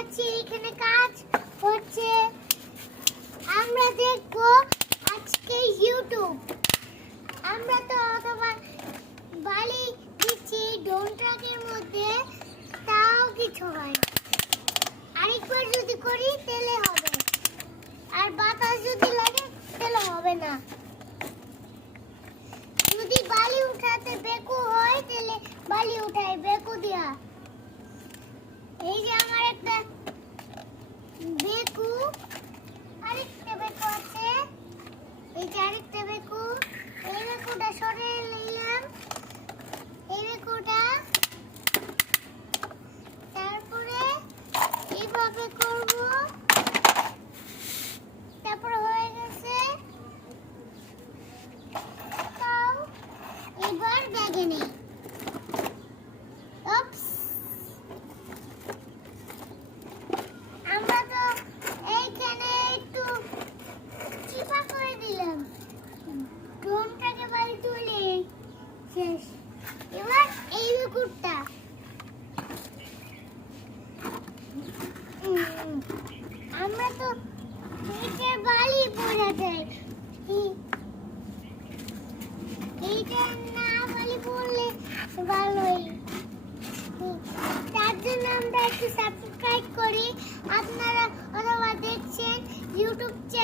আছি, এখানে কাজ হচ্ছে। আমরা দেখব আজকে ইউটিউব আমরা তো অথবা বালি দিচ্ছি ডোন ট্রাকের মধ্যে, তাও কিছু হয় আরেকবার যদি করি তেলে হবে। আর বাতাস যদি লাগে তেলে হবে না। যদি বালি উঠাতে বেকু হয়, তাহলে বালি উঠাই বেকু দিয়া। এই যে আমার বেকু আরেকটা বেকু আছে। আরেকটা বেকু তারপরে এইভাবে করব তারপরে হয়ে গেছে তাও এবার ব্যাগে নেই Oops. আমরা তো এইখানে একটু চিপা করে দিলাম ড্রোনটাকে বাড়ি তুলে শেষ এবার এই কুকুরটা। আমরা তো পেটের বালি পড়ে যায় এই- এইটা না বালি পড়লে ভালোই। তার জন্য আমরা একটু সাবস্ক্রাইব করি। আপনারা অথবা দেখছেন ইউটিউব চ্যানেল